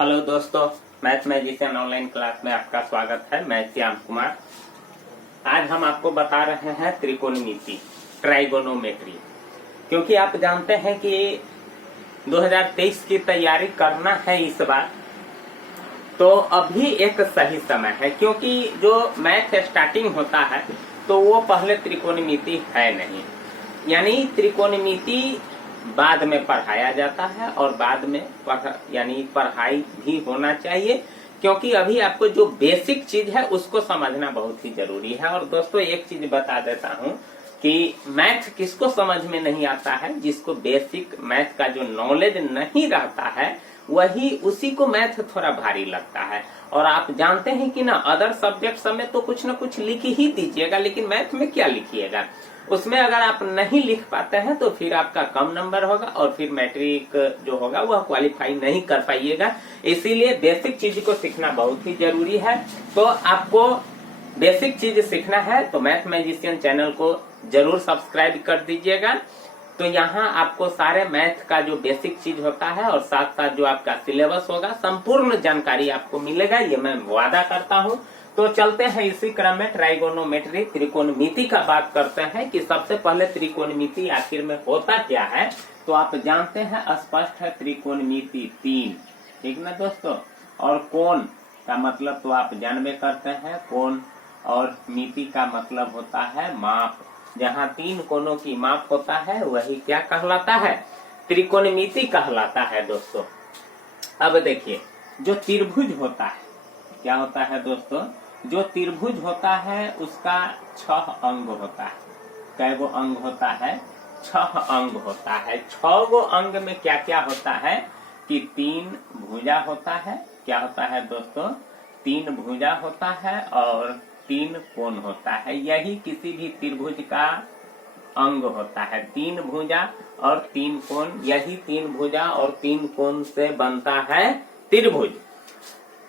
Hello दोस्तों, math magician online class में आपका स्वागत है। मैं श्याम कुमार। आज हम आपको बता रहे हैं त्रिकोणमिति, ट्राइगोनोमेट्री। क्योंकि आप जानते हैं कि 2023 की तैयारी करना है इस बार, तो अभी एक सही समय है। क्योंकि जो मैथ स्टार्टिंग होता है तो वो पहले त्रिकोणमिति है नहीं, यानी त्रिकोणमिति बाद में पढ़ाया जाता है और बाद में यानी पढ़ाई भी होना चाहिए। क्योंकि अभी आपको जो बेसिक चीज है उसको समझना बहुत ही जरूरी है। और दोस्तों एक चीज बता देता हूँ कि मैथ किसको समझ में नहीं आता है, जिसको बेसिक मैथ का जो नॉलेज नहीं रहता है वही उसी को मैथ थोड़ा भारी लगता है। और आप जानते हैं कि ना अदर सब्जेक्ट में तो कुछ ना कुछ लिख ही दीजिएगा, लेकिन मैथ में क्या लिखिएगा। उसमें अगर आप नहीं लिख पाते हैं तो फिर आपका कम नंबर होगा और फिर मैट्रिक जो होगा वह क्वालिफाई नहीं कर पाइएगा। इसीलिए बेसिक चीज को सीखना बहुत ही जरूरी है। तो आपको बेसिक चीज सीखना है तो मैथ मैजिशियन चैनल को जरूर सब्सक्राइब कर दीजिएगा। तो यहाँ आपको सारे मैथ का जो बेसिक चीज होता है और साथ साथ जो आपका सिलेबस होगा संपूर्ण जानकारी आपको मिलेगा, ये मैं वादा करता हूँ। तो चलते हैं इसी क्रम में ट्राइगोनोमेट्री त्रिकोणमिति का बात करते हैं कि सबसे पहले त्रिकोणमिति आखिर में होता क्या है। तो आप जानते हैं स्पष्ट है, त्रिकोणमिति तीन, ठीक ना दोस्तों। और कोण का मतलब तो आप जानबे करते हैं, कोण और मिति का मतलब होता है माप। जहाँ तीन कोणों की माप होता है वही क्या कहलाता है, त्रिकोणमिति कहलाता है दोस्तों। अब देखिए, जो त्रिभुज होता है क्या होता है दोस्तों, जो त्रिभुज होता है उसका 6 अंग होता है। कै गो अंग होता है, 6 अंग होता है। 6 गो अंग में क्या क्या होता है कि 3 भुजा होता है। क्या होता है दोस्तों, 3 भुजा होता है और 3 कोण होता है। यही किसी भी त्रिभुज का अंग होता है, 3 भुजा और 3 कोण। यही 3 भुजा और 3 कोण से बनता है त्रिभुज।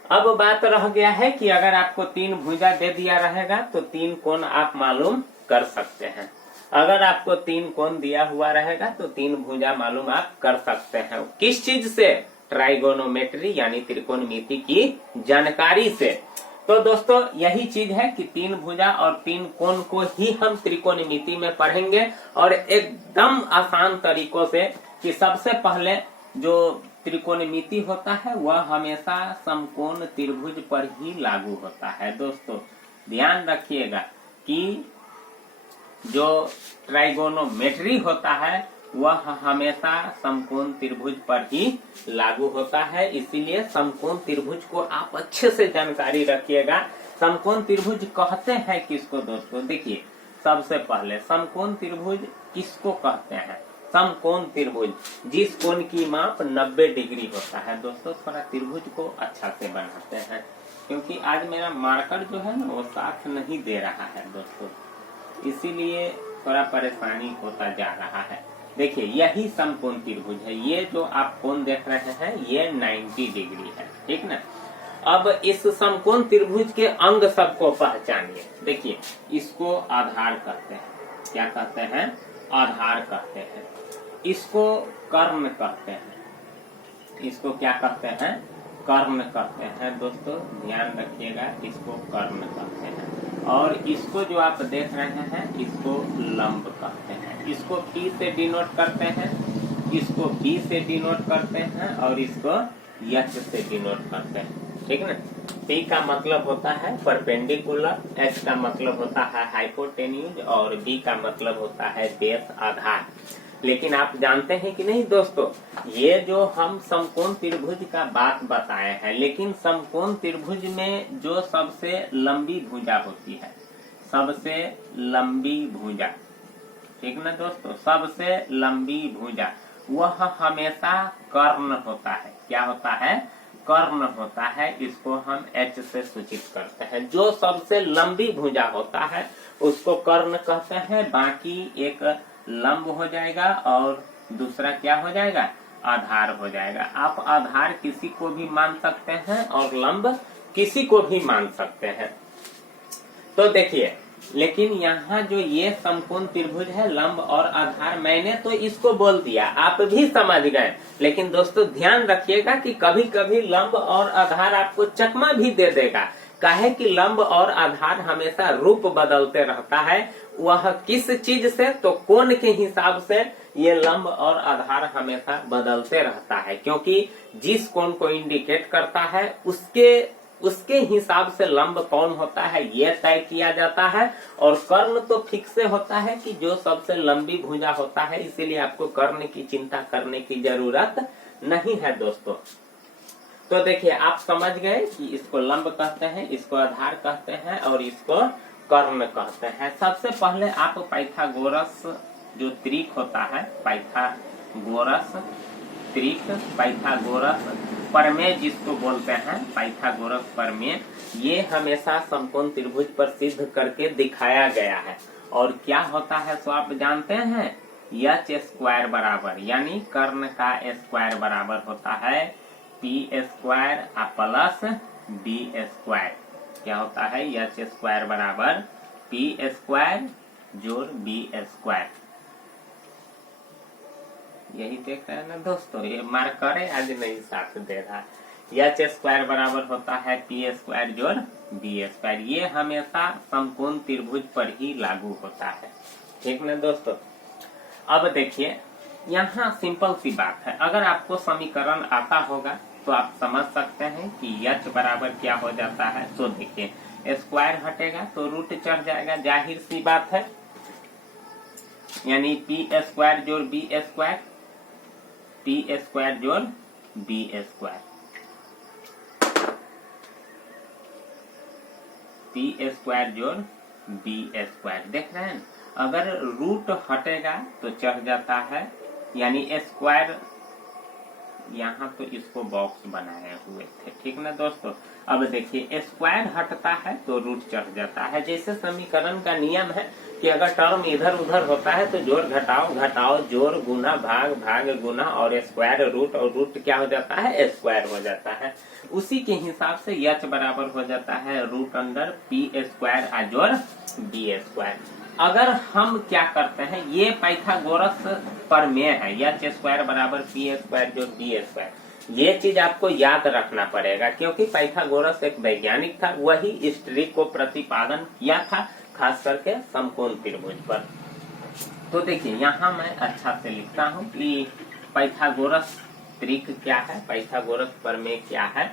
अब बात रह गया है कि अगर आपको 3 भुजा दे दिया रहेगा तो 3 कोण आप मालूम कर सकते हैं। अगर आपको 3 कोण दिया हुआ रहेगा तो 3 भुजा मालूम आप कर सकते हैं। किस चीज से, ट्राइगोनोमेट्री यानी त्रिकोणमिति की जानकारी से। तो दोस्तों यही चीज है कि 3 भुजा और 3 कोण को ही हम त्रिकोणमिति में पढ़ेंगे और एकदम आसान तरीकों से। कि सबसे पहले जो त्रिकोणमिति होता है वह हमेशा समकोण त्रिभुज पर ही लागू होता है। दोस्तों ध्यान रखिएगा कि जो ट्राइगोनोमेट्री होता है वह हमेशा समकोण त्रिभुज पर ही लागू होता है। इसीलिए समकोण त्रिभुज को आप अच्छे से जानकारी रखिएगा। समकोण त्रिभुज कहते हैं किसको दोस्तों, देखिए सबसे पहले समकोण त्रिभुज किसको कहते हैं। समकोण त्रिभुज जिस कोण की माप 90 डिग्री होता है। दोस्तों थोड़ा त्रिभुज को अच्छा से बनाते हैं, क्योंकि आज मेरा मार्कर जो है ना वो साथ नहीं दे रहा है दोस्तों, इसीलिए थोड़ा परेशानी होता जा रहा है। देखिए यही समकोण त्रिभुज है। ये जो आप कोण देख रहे हैं ये 90 डिग्री है, ठीक ना। अब इस समकोण त्रिभुज के अंग सबको पहचानिए। देखिए इसको आधार कहते हैं। क्या कहते हैं, आधार कहते हैं। इसको कर्ण कहते हैं। इसको क्या कहते हैं, कर्ण कहते हैं। दोस्तों ध्यान रखिएगा, इसको कर्ण कहते हैं। और इसको जो आप देख रहे हैं इसको लंब कहते हैं। इसको P से डिनोट करते हैं, इसको B से डिनोट करते हैं और इसको H से डिनोट करते हैं, ठीक ना। P का मतलब होता है परपेंडिकुलर, H का मतलब होता है हाइपोटेन्यूज और B का मतलब होता है बेस, आधार। लेकिन आप जानते हैं कि नहीं दोस्तों, ये जो हम समकोण त्रिभुज का बात बताए हैं, लेकिन समकोण त्रिभुज में जो सबसे लंबी भुजा होती है, सबसे लंबी भुजा, ठीक ना दोस्तों, सबसे लंबी भुजा वह हमेशा कर्ण होता है। क्या होता है, कर्ण होता है। इसको हम H से सूचित करते हैं। जो सबसे लंबी भुजा होता है उसको कर्ण कहते हैं। बाकी एक लंब हो जाएगा और दूसरा क्या हो जाएगा, आधार हो जाएगा। आप आधार किसी को भी मान सकते हैं और लंब किसी को भी मान सकते हैं। तो देखिए लेकिन यहाँ जो ये समकोण त्रिभुज है, लंब और आधार, मैंने तो इसको बोल दिया, आप भी समझ गए। लेकिन दोस्तों ध्यान रखिएगा कि कभी कभी लंब और आधार आपको चकमा भी दे देगा। काहे कि लंब और आधार हमेशा रूप बदलते रहता है। वह किस चीज से? तो कोण के हिसाब से ये लंब और आधार हमेशा बदलते रहता है, क्योंकि जिस कोण को इंडिकेट करता है उसके हिसाब से लंब कौन होता है ये तय किया जाता है। और कर्ण तो फिक्स से होता है कि जो सबसे लंबी भुजा होता है, इसीलिए आपको कर्ण की चिंता करने की जरूरत नहीं है दोस्तों। तो देखिए आप समझ गए कि इसको लंब कहते हैं, इसको आधार कहते हैं और इसको कर्ण कहते हैं। सबसे पहले आप पाइथागोरस जो त्रिक होता है, पाइथागोरस त्रिक, पाइथागोरस प्रमेय जिसको बोलते हैं, पाइथागोरस प्रमेय, ये हमेशा समकोण त्रिभुज पर सिद्ध करके दिखाया गया है। और क्या होता है सो आप जानते हैं, एच स्क्वायर बराबर, यानी कर्ण का स्क्वायर बराबर होता है P square plus B square. क्या होता है? एच स्क्वायर बराबर पी स्क्वायर जोड़ बी स्क्वायर। यही देख रहे हैं ना दोस्तों, ये मार्कर है आज नहीं साथ दे रहा। एच स्क्वायर बराबर होता है पी स्क्वायर जोड़ बी स्क्वायर। ये हमेशा समकोण त्रिभुज पर ही लागू होता है, ठीक ना दोस्तों। अब देखिए यहाँ सिंपल सी बात है, अगर आपको समीकरण आता होगा तो आप समझ सकते हैं कि एच बराबर क्या हो जाता है। तो देखिए स्क्वायर हटेगा तो रूट चढ़ जाएगा, जाहिर सी बात है, यानी पी स्क्वायर जोड़ बी स्क्वायर, पी स्क्वायर जोड़ बी स्क्वायर, पी स्क्वायर जोड़ बी स्क्वायर। देख रहे हैं, अगर रूट हटेगा तो चढ़ जाता है, यानी स्क्वायर, यहाँ तो इसको बॉक्स बनाए हुए थे, ठीक ना दोस्तों। अब देखिए स्क्वायर हटता है तो रूट चढ़ जाता है। जैसे समीकरण का नियम है कि अगर टर्म इधर उधर होता है तो जोड़ घटाओ, घटाओ जोड़, गुना भाग, भाग गुना, और स्क्वायर रूट, और रूट क्या हो जाता है? स्क्वायर हो जाता है। उसी के हिसाब से एच बराबर हो जाता है रूट अंडर पी स्क्वायर जोड़ बी स्क्वायर। अगर हम क्या करते हैं, ये पाइथागोरस प्रमेय है, एच स्क्वायर बराबर पी स्क्वायर जोड़ बी स्क्वायर, ये चीज आपको याद रखना पड़ेगा, क्योंकि पाइथागोरस एक वैज्ञानिक था, वही इस ट्रिक को प्रतिपादन किया था, खास करके समकोण त्रिभुज पर। तो देखिए यहाँ मैं अच्छा से लिखता हूँ कि पाइथागोरस त्रिक क्या है, पाइथागोरस प्रमेय क्या है।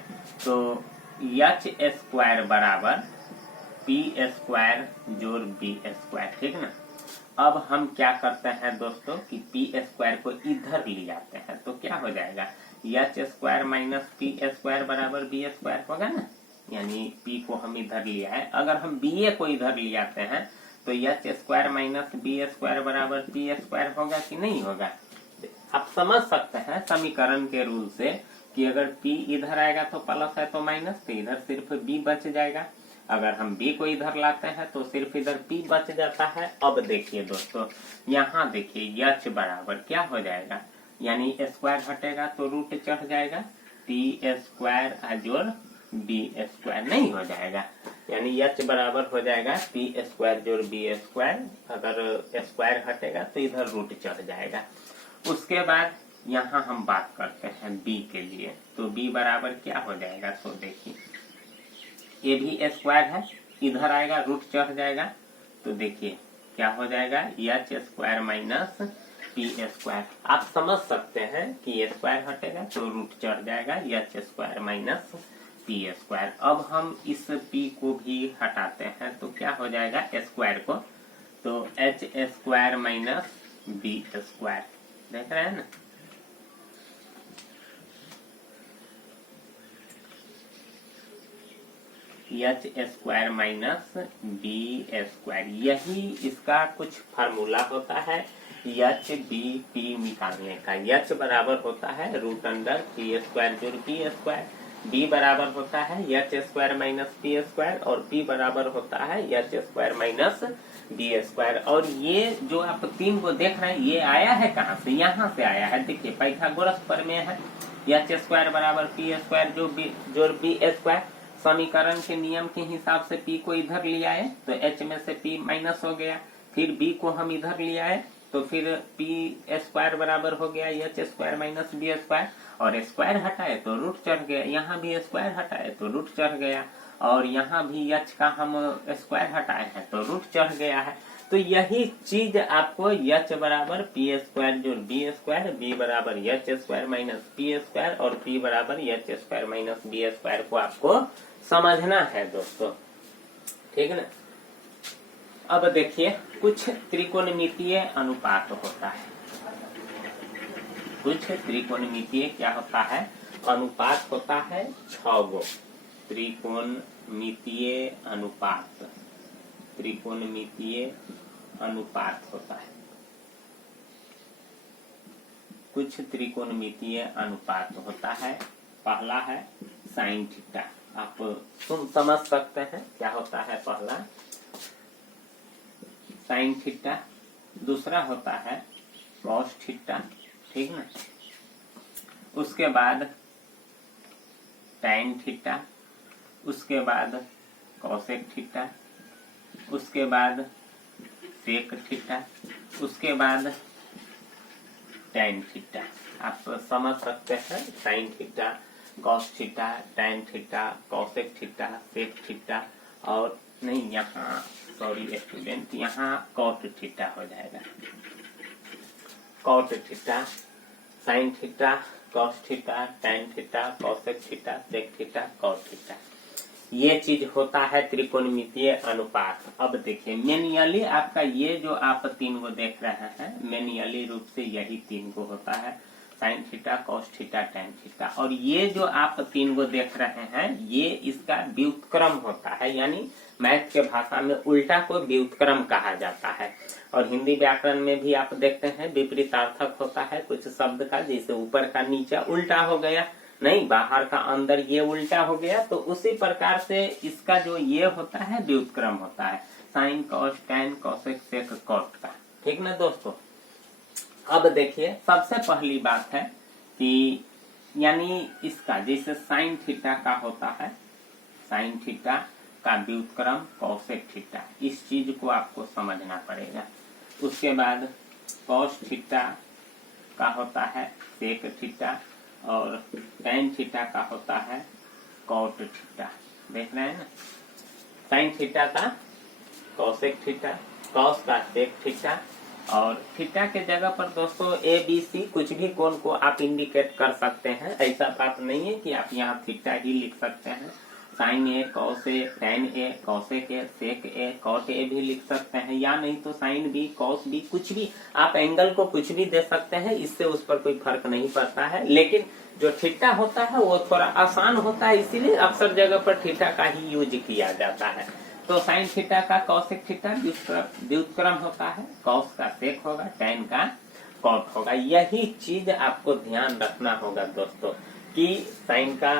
तो एच स्क्वायर बराबर पी स्क्वायर जोड़ बी स्क्वायर, ठीक ना। अब हम क्या करते हैं दोस्तों कि पी स्क्वायर को इधर ले जाते हैं, तो क्या हो जाएगा? H square minus P square बराबर बी स्क्वायर होगा ना, यानी पी को हम इधर लिया है। अगर हम बी ए को इधर ले जाते हैं तो H square minus B square बराबर पी स्क्वायर होगा कि नहीं होगा? आप समझ सकते हैं समीकरण के रूल से कि अगर पी इधर आएगा तो प्लस है तो माइनस, तो इधर सिर्फ बी बच जाएगा। अगर हम b को इधर लाते हैं तो सिर्फ इधर p बच जाता है। अब देखिए दोस्तों, यहाँ देखिए h बराबर क्या हो जाएगा, यानी स्क्वायर हटेगा तो रूट चढ़ जाएगा, p स्क्वायर जोड़ b स्क्वायर नहीं हो जाएगा, यानी h बराबर हो जाएगा p स्क्वायर जोड़ b स्क्वायर। अगर स्क्वायर हटेगा तो इधर रूट चढ़ जाएगा। उसके बाद यहाँ हम बात करते हैं b के लिए, तो b बराबर क्या हो जाएगा। तो देखिए ये भी स्क्वायर है, इधर आएगा रूट चढ़ जाएगा, तो देखिए क्या हो जाएगा, H square minus P square. आप समझ सकते हैं कि ये स्क्वायर हटेगा तो रूट चढ़ जाएगा, H square minus P square. अब हम इस p को भी हटाते हैं तो क्या हो जाएगा स्क्वायर को, तो H square minus B square. देख रहे हैं ना, H square minus B square, यही इसका कुछ फार्मूला होता है एच बी पी निकालने का। एच बराबर होता है रूट अंडर पी स्क्वायर जोड़ पी स्क्वायर, बी बराबर होता है H square minus P square, और पी बराबर होता है H square minus B square. और ये जो आप तीन को देख रहे हैं ये आया है कहाँ से? यहाँ से आया है। देखिए पाइथागोरस प्रमेय है, एच स्क्वायर बराबर पी स्क्वायर जोड़ बी स्क्वायर, समीकरण के नियम के हिसाब से p को इधर ले आए तो h में से p माइनस हो गया, फिर b को हम इधर ले आए तो फिर p स्क्वायर बराबर हो गया h square minus b square, और स्क्वायर हटाए तो रूट चढ़ गया, यहाँ भी स्क्वायर हटाए तो रूट चढ़ गया, और यहाँ भी h का हम स्क्वायर हटाए हैं तो रूट चढ़ गया है। तो यही चीज आपको h बराबर पी स्क्वायर जोड़ बी स्क्वायर, बी बराबर h square minus P square और p बराबर h square minus B square को आपको समझना है दोस्तों, ठीक है ना। अब देखिए कुछ त्रिकोणमितीय अनुपात होता है, कुछ त्रिकोणमितीय क्या होता है, अनुपात होता है 6 गो त्रिकोणमितीय अनुपात, त्रिकोणमितीय अनुपात होता है, कुछ त्रिकोणमितीय अनुपात होता है। पहला है साइन थीटा, आप तुम समझ सकते हैं क्या होता है। पहला साइन थीटा, दूसरा होता है कॉस थीटा, ठीक ना। उसके बाद टैन थीटा, उसके बाद कॉसेक थीटा, उसके बाद सेक थीटा, उसके बाद टैन थीटा। आप समझ सकते हैं sine theta, cos theta, tan theta, cosec theta, sec theta, और नहीं यहाँ सॉरी स्टूडेंट, यहाँ कॉट थीटा हो जाएगा। Cot theta, sine theta, cos theta, tan theta, cosec theta, sec theta, cot theta, ये चीज होता है त्रिकोणमितीय अनुपात। अब देखिए मैन्युअली आपका ये जो आप 3 को देख रहे हैं, मैन्युअली रूप से यही 3 को होता है, sign theta, cos theta, tan theta, और ये जो आप 3 को देख रहे हैं ये इसका व्युत्क्रम होता है, यानी मैथ के भाषा में उल्टा को व्युत्क्रम कहा जाता है। और हिंदी व्याकरण में भी आप देखते हैं विपरीतार्थक होता है कुछ शब्द का, जैसे ऊपर का नीचा उल्टा हो गया, नहीं बाहर का अंदर ये उल्टा हो गया, तो उसी प्रकार से इसका जो ये होता है व्युत्क्रम होता है, sine cos tan cosec sec cot का, ठीक ना दोस्तों। अब देखिए सबसे पहली बात है कि यानी इसका जैसे साइन थीटा का होता है, साइन थीटा का व्युत्क्रम कॉसेक थीटा, इस चीज को आपको समझना पड़ेगा। उसके बाद कॉस थीटा का होता है सेक थीटा, और टैन थीटा का होता है कॉट थीटा, देख रहे हैं ना। साइन थीटा का कॉसेक थीटा, कॉस का सेक थीटा, और थीटा के जगह पर दोस्तों ए बी सी कुछ भी कोण को आप इंडिकेट कर सकते हैं, ऐसा बात नहीं है कि आप यहाँ थीटा ही लिख सकते हैं। Sine A, cos A, tan A, cosec A, sec A, cot A भी लिख सकते हैं, या नहीं तो साइन बी, कॉस बी, कुछ भी आप एंगल को कुछ भी दे सकते हैं, इससे उस पर कोई फर्क नहीं पड़ता है। लेकिन जो थीटा होता है वो थोड़ा आसान होता है, इसीलिए अक्सर जगह पर थीटा का ही यूज किया जाता है। तो साइन थीटा का कॉसेक थीटा व्युत्क्रम होता है, कॉस का सेक होगा, टैन का कॉट होगा। यही चीज आपको ध्यान रखना होगा दोस्तों कि साइन का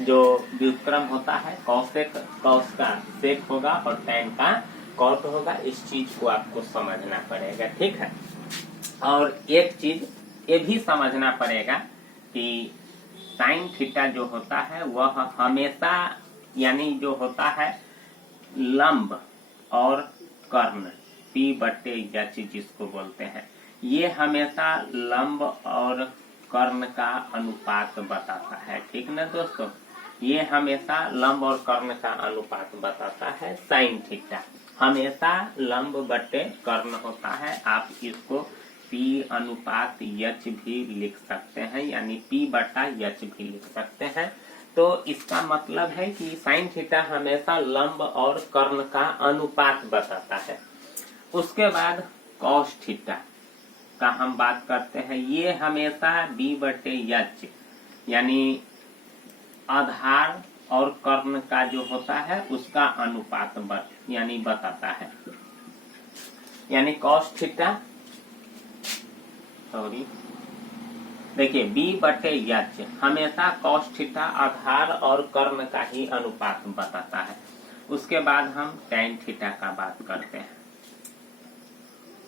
जो व्युत्क्रम होता है कॉसेक, कॉस का सेक होगा और टैन का कॉट होगा, इस चीज को आपको समझना पड़ेगा, ठीक है। और एक चीज ये भी समझना पड़ेगा कि साइन थीटा जो होता है वह हमेशा यानी जो होता है लंब और कर्ण p/h जिसको बोलते हैं, ये हमेशा लंब और कर्ण का अनुपात बताता है, ठीक ना दोस्तों। ये हमेशा लंब और कर्ण का अनुपात बताता है। साइन थीटा हमेशा लंब बटे कर्ण होता है, आप इसको p/h भी लिख सकते हैं, यानी p/h भी लिख सकते हैं। तो इसका मतलब है कि साइन थीटा हमेशा लंब और कर्ण का अनुपात बताता है। उसके बाद कॉस थीटा का हम बात करते हैं, ये हमेशा b/h यानी आधार और कर्ण का जो होता है उसका अनुपात यानी बताता है। यानी कॉस थीटा सॉरी देखिए b/h हमेशा कॉस थीटा आधार और कर्ण का ही अनुपात बताता है। उसके बाद हम टैन थीटा का बात करते हैं।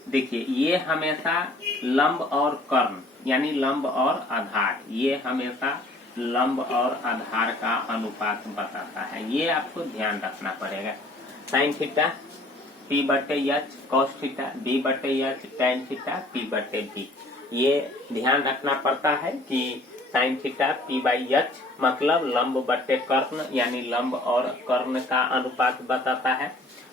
देखिए ये हमेशा लंब और कर्ण यानी लंब और आधार, ये हमेशा लंब और आधार का अनुपात बताता है। ये आपको ध्यान रखना पड़ेगा। साइन थीटा पी बटे एच कॉस थीटा बी बटे एच टेन थीटा पी बटे बी। ये ध्यान रखना पड़ता है कि sine theta P by H मतलब लंब बटे कर्ण यानी लंब और कर्ण का अनुपात बताता है।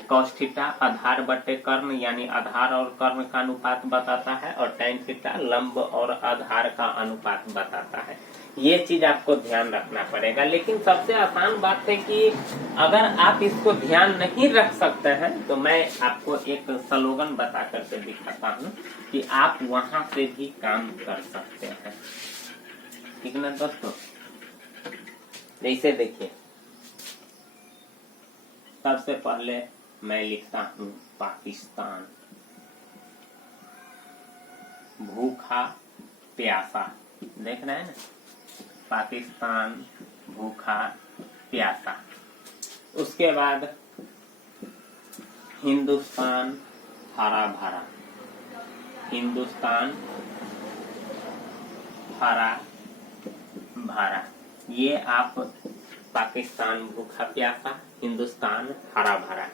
कॉस थीटा आधार बटे कर्ण यानी आधार और कर्ण का अनुपात बताता है। और टेन थीटा लंब और आधार का अनुपात बताता है। ये चीज आपको ध्यान रखना पड़ेगा। लेकिन सबसे आसान बात है कि अगर आप इसको ध्यान नहीं रख सकते हैं तो मैं आपको एक स्लोगन बता करके दिखाता हूँ कि आप वहां से भी काम कर सकते हैं। ठीक ना दोस्तों? जैसे देखिए, सबसे पहले मैं लिखता हूँ पाकिस्तान, भूखा प्यासा। देख रहे हैं ना, पाकिस्तान भूखा प्यासा। उसके बाद हिंदुस्तान हरा भरा, हिंदुस्तान हरा भरा। ये आप पाकिस्तान भूखा प्यासा, हिंदुस्तान हरा भरा।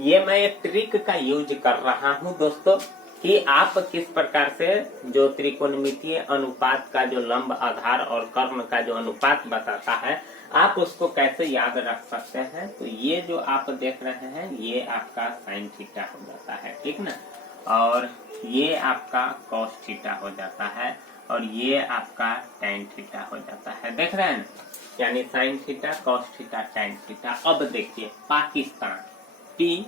ये मैं एक ट्रिक का यूज कर रहा हूँ दोस्तों कि आप किस प्रकार से जो त्रिकोणमितीय अनुपात का जो लंब आधार और कर्ण का जो अनुपात बताता है आप उसको कैसे याद रख सकते हैं। तो ये जो आप देख रहे हैं ये आपका साइन थीटा हो जाता है, ठीक ना। और ये आपका कॉस थीटा हो जाता है और ये आपका टेन थीटा हो जाता है। देख रहे हैं ना, यानी sign theta cos theta tan theta. अब देखिए पाकिस्तान पी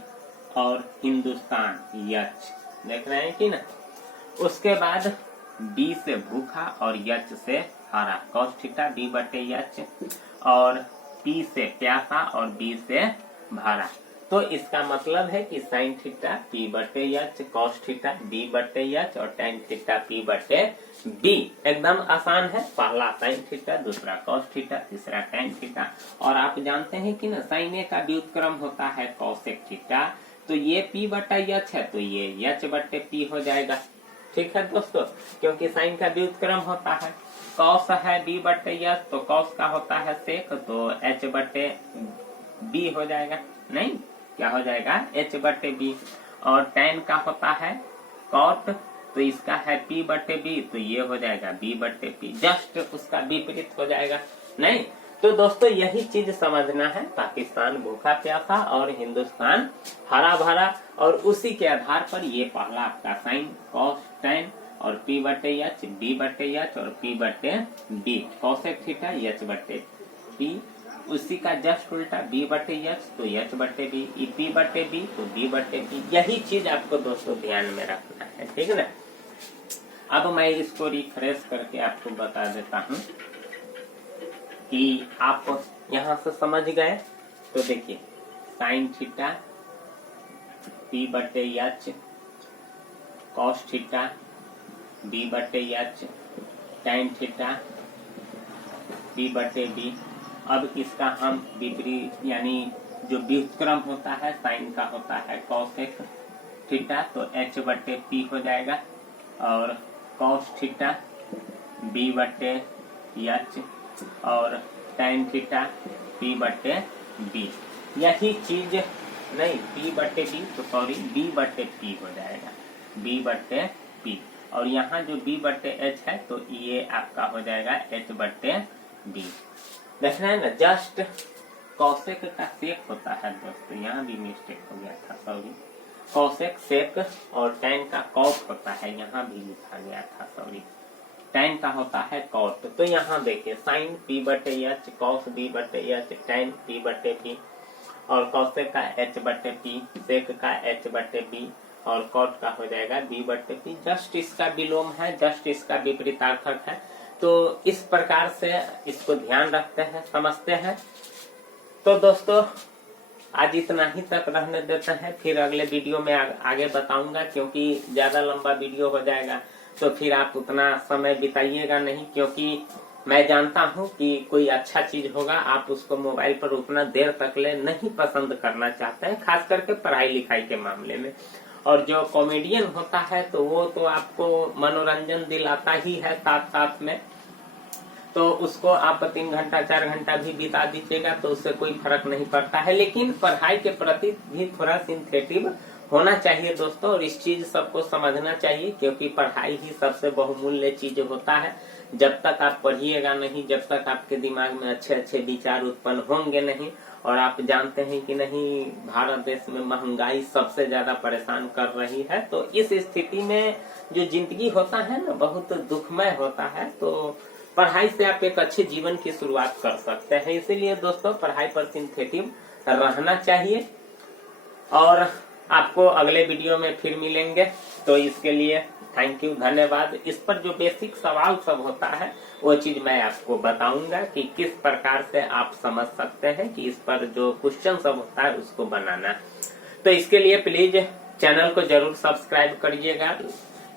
और हिंदुस्तान एच, देख रहे हैं कि ना। उसके बाद बी से भूखा और एच से हरा, कॉस थीटा बी बटे एच, और पी से प्यासा और बी से भरा। तो इसका मतलब है कि साइन थीटा पी बटे एच, कॉस थीटा बी बटे एच और टेन थीटा पी बटे बी। एकदम आसान है। पहला साइन थीटा, दूसरा कॉस थीटा, तीसरा टेन थीटा। और आप जानते हैं कि ना साइन ए का व्युत्क्रम होता है कॉसेक थीटा। तो ये पी बटा एच है तो ये एच बटे पी हो जाएगा। ठीक है दोस्तों, क्योंकि साइन का व्युत्क्रम होता है। कॉस है बी बटे एच तो कॉस का होता है सेक, तो एच बटे बी हो जाएगा। नहीं, क्या हो जाएगा? एच बटे बी। और टेन का होता है कॉट तो इसका है पी बटे बी तो ये हो जाएगा बी बटे पी। जस्ट उसका विपरीत हो जाएगा। नहीं तो दोस्तों यही चीज समझना है। पाकिस्तान भूखा प्यासा और हिंदुस्तान हरा भरा। और उसी के आधार पर ये पहला आपका साइन कॉस टेन और पी बटे एच बी बटे एच और पी बटे बी, कॉसेक थीटा एच बटे पी। उसी का जस्ट उल्टा बी बटे एच तो एच बटे बी, पी बटे बी तो बी बटे बी। यही चीज आपको दोस्तों ध्यान में रखना है, ठीक है ना। अब मैं इसको रिफ्रेश करके आपको बता देता हूँ कि आप यहाँ से समझ गए। तो देखिए साइन थीटा पी बटे एच, कॉस थीटा बी बटे एच, टेन थीटा बी बटे बी। अब इसका हम विपरीत यानी जो व्युत्क्रम होता है साइन का होता है कॉसेक थीटा तो एच बटे पी हो जाएगा। और कॉस थीटा बी बटे एच और टेन थीटा पी बटे बी। यही चीज नहीं, पी बटे बी तो सॉरी बी बटे पी हो जाएगा, बी बटे पी। और यहाँ जो बी बटे एच है तो ये आपका हो जाएगा एच बटे बी। देख रहे हैं ना, जस्ट कॉसेक का सेक होता है दोस्तों, यहाँ भी मिस्टेक हो गया था, सॉरी। कॉसेक सेक और टेन का कॉट होता है, यहाँ भी लिखा गया था, सॉरी। टेन का होता है कॉट। तो यहाँ देखिए साइन पी बटे एच, कॉस बी बटे एच, टेन पी बटे पी और कॉसेक का एच बटे पी, सेक का एच बटे बी और कॉट का हो जाएगा बी बटे पी। जस्ट इसका विलोम है, जस्ट इसका विपरीतार्थक है। तो इस प्रकार से इसको ध्यान रखते हैं, समझते हैं। तो दोस्तों आज इतना ही तक रहने देते हैं, फिर अगले वीडियो में आगे बताऊंगा, क्योंकि ज्यादा लंबा वीडियो हो जाएगा तो फिर आप उतना समय बिताइएगा नहीं, क्योंकि मैं जानता हूं कि कोई अच्छा चीज होगा आप उसको मोबाइल पर उतना देर तक ले नहीं पसंद करना चाहते हैं, खास करके पढ़ाई लिखाई के मामले में। और जो कॉमेडियन होता है तो वो तो आपको मनोरंजन दिलाता ही है साथ साथ में। तो उसको आप 3 घंटा 4 घंटा भी बिता दीजिएगा तो उससे कोई फर्क नहीं पड़ता है। लेकिन पढ़ाई के प्रति भी थोड़ा सिंथेटिव होना चाहिए दोस्तों, और इस चीज सबको समझना चाहिए, क्योंकि पढ़ाई ही सबसे बहुमूल्य चीज होता है। जब तक आप पढ़िएगा नहीं, जब तक आपके दिमाग में अच्छे अच्छे विचार उत्पन्न होंगे नहीं, और आप जानते हैं कि नहीं भारत देश में महंगाई सबसे ज्यादा परेशान कर रही है, तो इस स्थिति में जो जिंदगी होता है ना बहुत दुखमय होता है। तो पढ़ाई से आप एक अच्छे जीवन की शुरुआत कर सकते हैं। इसीलिए दोस्तों पढ़ाई पर सिंथेटिव रहना चाहिए, और आपको अगले वीडियो में फिर मिलेंगे। तो इसके लिए थैंक यू, धन्यवाद। इस पर जो बेसिक सवाल सब होता है वो चीज मैं आपको बताऊंगा कि किस प्रकार से आप समझ सकते हैं कि इस पर जो क्वेश्चन सब होता है उसको बनाना। तो इसके लिए प्लीज चैनल को जरूर सब्सक्राइब करिएगा,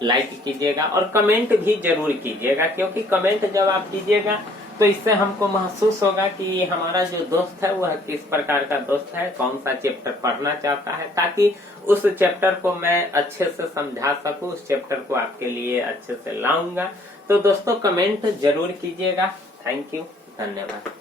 लाइक कीजिएगा और कमेंट भी जरूर कीजिएगा, क्योंकि कमेंट जब आप कीजिएगा तो इससे हमको महसूस होगा कि हमारा जो दोस्त है वह किस प्रकार का दोस्त है, कौन सा चैप्टर पढ़ना चाहता है, ताकि उस चैप्टर को मैं अच्छे से समझा सकूं, उस चैप्टर को आपके लिए अच्छे से लाऊंगा। तो दोस्तों कमेंट जरूर कीजिएगा। थैंक यू, धन्यवाद।